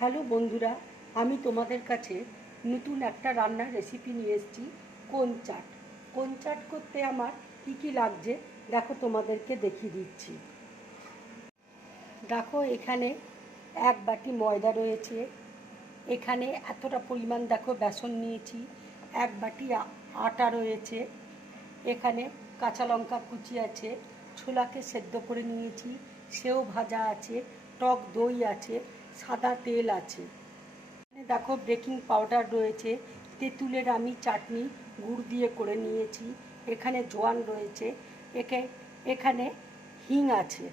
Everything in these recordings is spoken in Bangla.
হ্যালো বন্ধুরা, আমি তোমাদের কাছে নতুন একটা রান্নার রেসিপি নিয়ে এসেছি। কোন চাট। কোন চাট করতে আমার কি কি লাগছে দেখো, তোমাদেরকে দেখিয়ে দিচ্ছি। দেখো, এখানে এক বাটি ময়দা রয়েছে, এখানে এতটা পরিমাণ দেখো বেসন নিয়েছি, এক বাটি আটা রয়েছে, এখানে কাঁচা লঙ্কা কুচি আছে, ছোলাকে সেদ্ধ করে নিয়েছি, সেও ভাজা আছে, টক দই আছে, সাদা তেল আছে। দেখো, বেকিং পাউডার রয়েছে, তেঁতুলের আমি চাটনি গুড় দিয়ে করে নিয়েছি, এখানে জোয়ান রয়েছে, এখানে হিং আছে,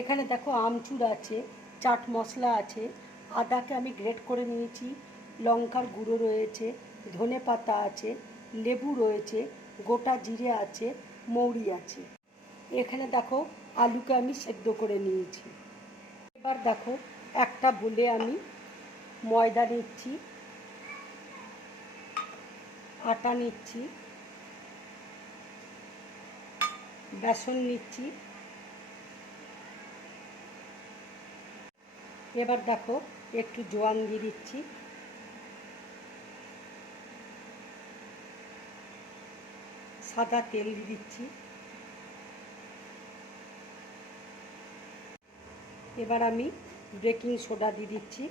এখানে দেখো আমচুর আছে, চাট মশলা আছে, আদাকে আমি গ্রেট করে নিয়েছি, লঙ্কার গুঁড়ো রয়েছে, ধনে পাতা আছে, লেবু রয়েছে, গোটা জিরে আছে, মৌরি আছে। এখানে দেখো আলুকে আমি সেদ্ধ করে নিয়েছি। এবার দেখো, একটা বলে আমি ময়দা নিচ্ছি, আটা নিচ্ছি, বেসন নিচ্ছি। এবার দেখো একটু জোয়ান দিয়ে দিচ্ছি, সাদা তেল দিয়ে দিচ্ছি। এবার আমি বেকিং সোডা দিয়ে দিচ্ছি,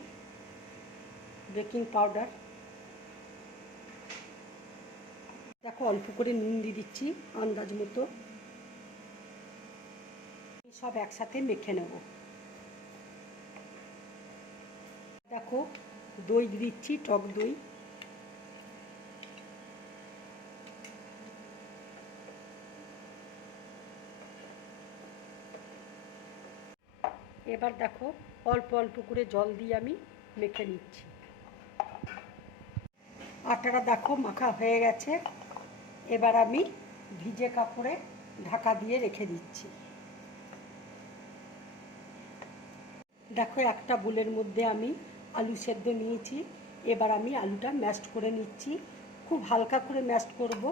বেকিং পাউডার। দেখো, অল্প করে নুন দিয়ে দিচ্ছি আন্দাজ মতো। সব একসাথে মেখে নেব। দেখো, দই দিচ্ছি, টক দই। এবার দেখো, অল্প অল্প করে জল দিয়ে আমি মেখে নিচ্ছি। আটাটা দেখো মাখা হয়ে গেছে, এবার আমি ভিজে কাপড়ে ঢাকা দিয়ে রেখে দিচ্ছি। দেখো, একটা বোলের মধ্যে আমি আলু সেদ্ধ নিয়েছি, এবার আমি আলুটা ম্যাশড করে নিচ্ছি। খুব হালকা করে ম্যাশড করব,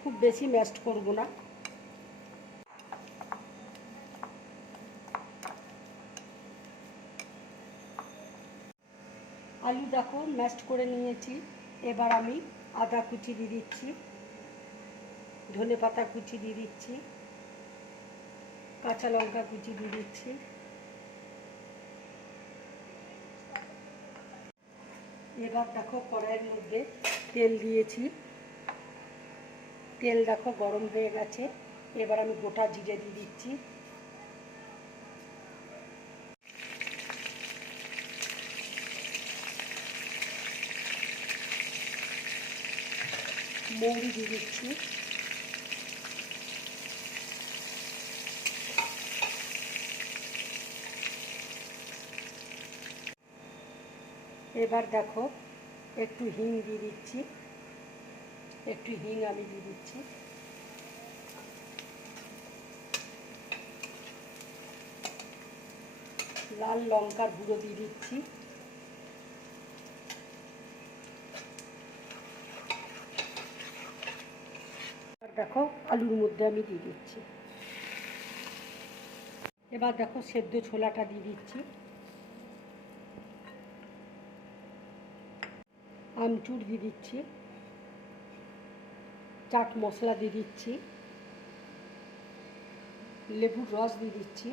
খুব বেশি ম্যাশড করব না। আলু দেখো ম্যাশড করে নিয়েছি, এবার আমি আদা কুচি দিয়ে দিচ্ছি, ধনে পাতা কুচি দিয়ে দিচ্ছি, কাঁচা লঙ্কা কুচি দিয়ে দিচ্ছি। এবার দেখো কড়াইয়ের মধ্যে তেল দিয়েছি, তেল দেখো গরম হয়ে গেছে, এবার আমি গোটা জিরে দিয়ে দিচ্ছি, মৌরি দিয়ে দিচ্ছি, এবার দেখো একটু হিং দিয়ে দিচ্ছি, একটু হিং আমি দিয়ে দিচ্ছি, লাল লঙ্কার গুঁড়ো দিয়ে দিচ্ছি, এবার দেখো আলুর মধ্যে আমি দিয়ে দিচ্ছি। এবার দেখো সেদ্ধ ছোলাটা দিয়ে দিচ্ছি, আমচুর দিয়ে দিচ্ছি, চাট মশলা দিয়ে দিচ্ছি, লেবুর রস দিয়ে দিচ্ছি,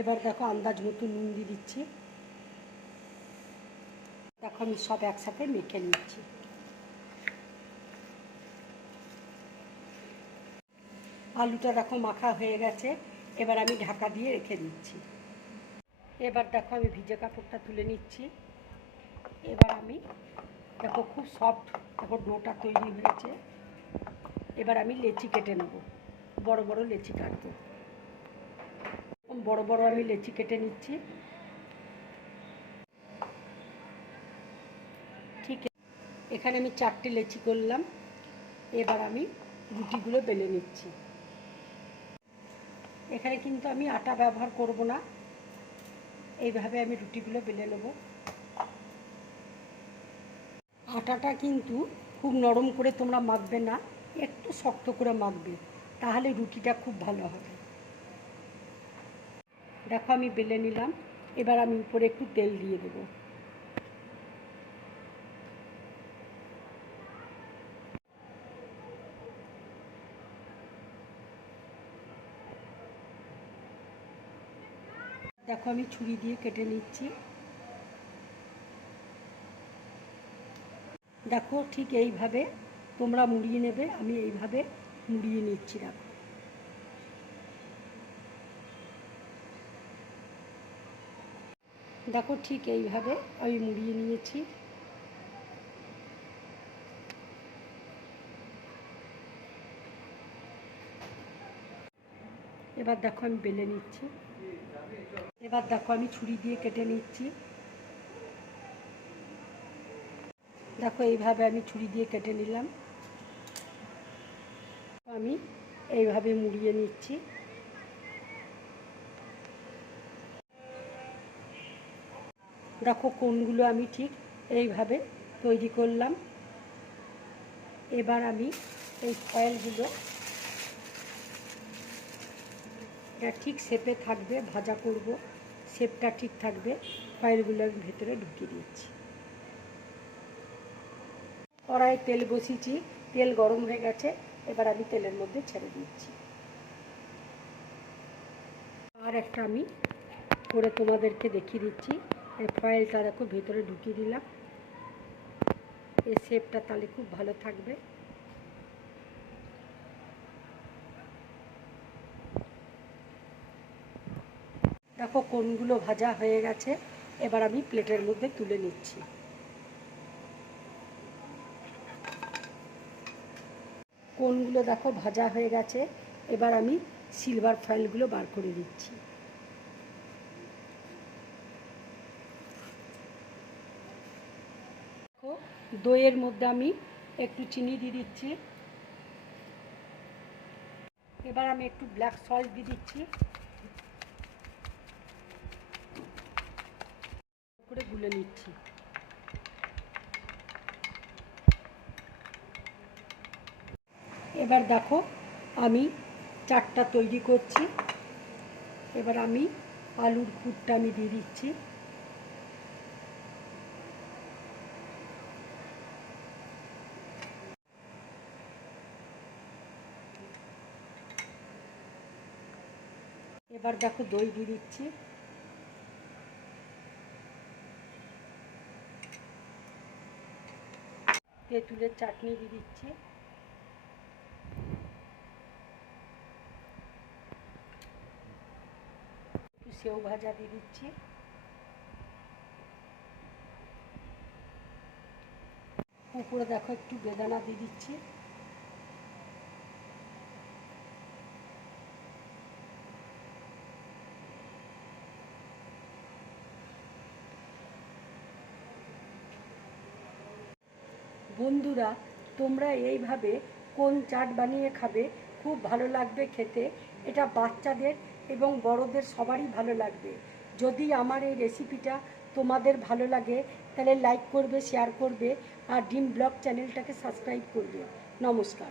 এবার দেখো আন্দাজ মতো নুন দিয়ে দিচ্ছি। দেখো আমি সব একসাথে মেখে নিচ্ছি। আলুটা দেখো মাখা হয়ে গেছে, এবার আমি ঢাকা দিয়ে রেখে দিচ্ছি। এবার দেখো আমি ভিজে কাপড়টা তুলে নিচ্ছি। এবার আমি দেখো খুব সফট দেখো ডোটা তৈরি হয়েছে, এবার আমি লেচি কেটে নেব, বড় বড় লেচি কাটবো। বড় বড় আমি লেচি কেটে নিচ্ছি। ঠিক এখানে আমি 4টে লেচি করলাম, এবার আমি রুটিগুলো বেলে নিচ্ছি। এখানে কিন্তু আমি আটা ব্যবহার করব না, এইভাবে আমি রুটিগুলো বেলে নেব। আটাটা কিন্তু খুব নরম করে তোমরা মাখবে না, একটু শক্ত করে মাখবে, তাহলে রুটিটা খুব ভালো হবে। দেখো আমি বেলে নিলাম, এবার আমি উপরে একটু তেল দিয়ে দেবো। দেখো আমি ছুরি দিয়ে কেটে নিচ্ছি। দেখো ঠিক এইভাবে তোমরা মুড়িয়ে নেবে, আমি এইভাবে মুড়িয়ে নিচ্ছি। দেখো দেখো ঠিক এইভাবে আমি মুড়িয়ে নিয়েছি। এবার দেখো আমি বেলে নিচ্ছি। এবার দেখো আমি ছুরি দিয়ে কেটে নিচ্ছি। দেখো এইভাবে আমি ছুরি দিয়ে কেটে নিলাম। আমি এইভাবে মুড়িয়ে নিচ্ছি। দেখো কোণগুলো আমি ঠিক এইভাবে তৈরি করলাম। এবার আমি এই ফয়েলগুলো এটা ঠিক শেপে থাকবে, ভাজা করব, শেপটা ঠিক থাকবে, ফয়েলগুলোর ভেতরে ঢুকিয়ে দিচ্ছি। কড়াইয়ে তেল বসিয়েছি, তেল গরম হয়ে গেছে, এবার আমি তেলের মধ্যে ছেড়ে দিচ্ছি। আর একটা আমি করে তোমাদেরকে দেখিয়ে দিচ্ছি। এই ফয়েলটা দেখো ভেতরে ঢুকিয়ে দিলাম, এই শেপটা তাহলে খুব ভালো থাকবে। দেখো কোণগুলো ভাজা হয়ে গেছে, এবার আমি প্লেটের মধ্যে তুলে নিচ্ছি। কোণগুলো দেখো ভাজা হয়ে গেছে, এবার আমি সিলভার ফয়েলগুলো বার করে দিচ্ছি। দইয়ের মধ্যে আমি একটু চিনি দিয়ে দিচ্ছি। এবার আমি একটু ব্ল্যাক সল্ট দিয়ে দিচ্ছি, করে গুলে নিচ্ছি। এবার দেখো আমি চাটটা তৈরি করছি। এবার আমি আলুর পুরটা আমি দিয়ে দিচ্ছি। এবার দেখো দই দিয়ে দিচ্ছি। তেঁতুলের চাটনি দিয়ে দিচ্ছি। একটু সেও ভাজা দিয়ে দিচ্ছি। উপরে দেখো একটু বেদানা দিয়ে দিচ্ছি। বন্ধুরা, তোমরা এইভাবে কোন চাট বানিয়ে খাবে, খুব ভালো লাগবে খেতে। এটা বাচ্চাদের এবং বড়দের সবারই ভালো লাগবে। যদি আমার এই রেসিপিটা তোমাদের ভালো লাগে তাহলে লাইক করবে, শেয়ার করবে, আর ডিম ব্লগ চ্যানেলটাকে সাবস্ক্রাইব করবে। নমস্কার।